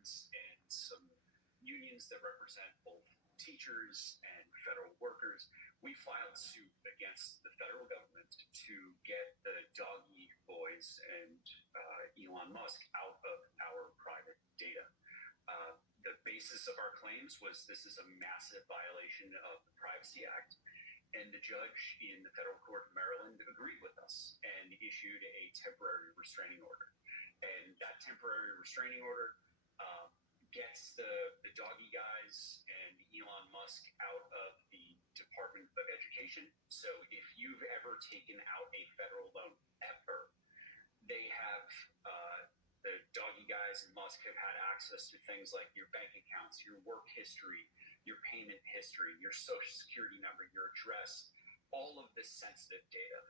veterans and some unions that represent both teachers and federal workers, we filed suit against the federal government to get the doggy boys and Elon Musk out of our private data. The basis of our claims was this is a massive violation of the Privacy Act, and the judge in the federal court of Maryland agreed with us and issued a temporary restraining order. And that temporary restraining order gets the doggy guys and Elon Musk out of the Department of Education. So if you've ever taken out a federal loan, ever, they have the doggy guys and Musk have had access to things like your bank accounts, your work history, your payment history, your social security number, your address, all of this sensitive data.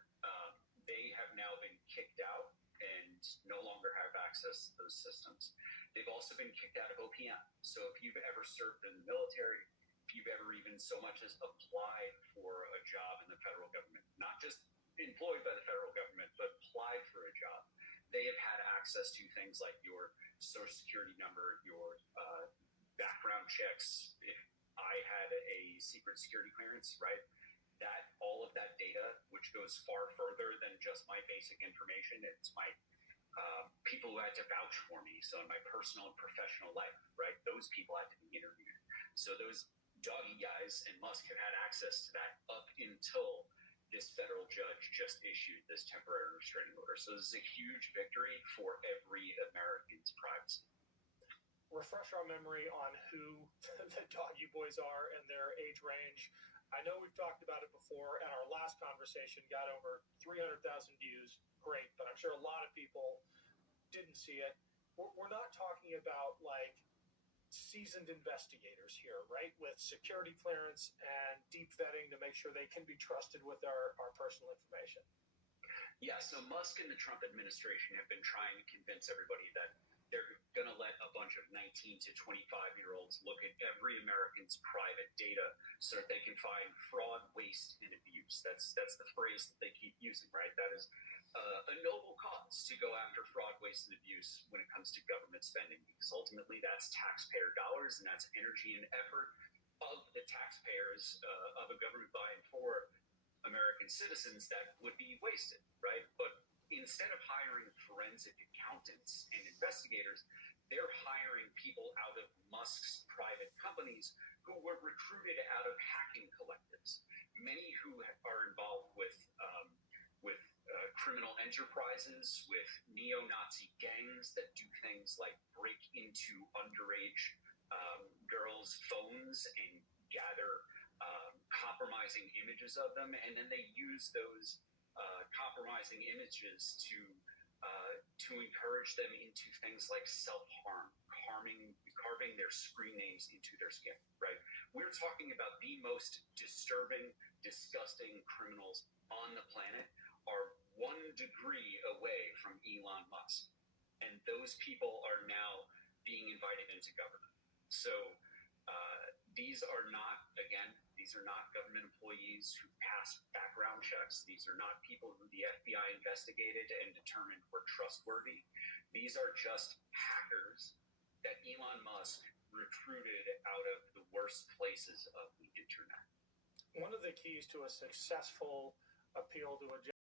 They have now been kicked out and no longer have access to those systems. They've also been kicked out of OPM. So if you've ever served in the military, if you've ever even so much as applied for a job in the federal government, not just employed by the federal government, but applied for a job, they have had access to things like your social security number, your background checks. If I had a secret security clearance, right, that all of that data, which goes far further than just my basic information, it's my people who had to vouch for me. So in my personal and professional life, right, those people had to be interviewed. So those doggy guys and Musk have had access to that up until this federal judge just issued this temporary restraining order. So this is a huge victory for every American's privacy. Refresh our memory on who the doggy boys are and their age range. I know we've talked about it before, and our last conversation got over 300,000 views. Great, but I'm sure a lot of people didn't see it. We're not talking about like seasoned investigators here, right? With security clearance and deep vetting to make sure they can be trusted with our personal information. Yeah, so Musk and the Trump administration have been trying to convince everybody that they're going to let a bunch of 19 to 25-year-olds look at every American's private data so that they can find fraud, waste, and abuse. That's the phrase that they keep using, right? That is a noble cause to go after fraud, waste, and abuse when it comes to government spending, because ultimately that's taxpayer dollars and that's energy and effort of the taxpayers of a government by and for American citizens that would be wasted, right? But instead of hiring forensic accountants and investigators, they're hiring people out of Musk's private companies who were recruited out of hacking collectives, many who are involved with criminal enterprises, with neo-Nazi gangs that do things like break into underage girls' phones and gather compromising images of them, and then they use those compromising images to encourage them into things like self-harm, carving their screen names into their skin, right? We're talking about the most disturbing, disgusting criminals on the planet are 1 degree away from Elon Musk. And those people are now being invited into government. So these are not government employees who passed background checks. These are not people who the FBI investigated and determined were trustworthy. These are just hackers that Elon Musk recruited out of the worst places of the internet. One of the keys to a successful appeal to a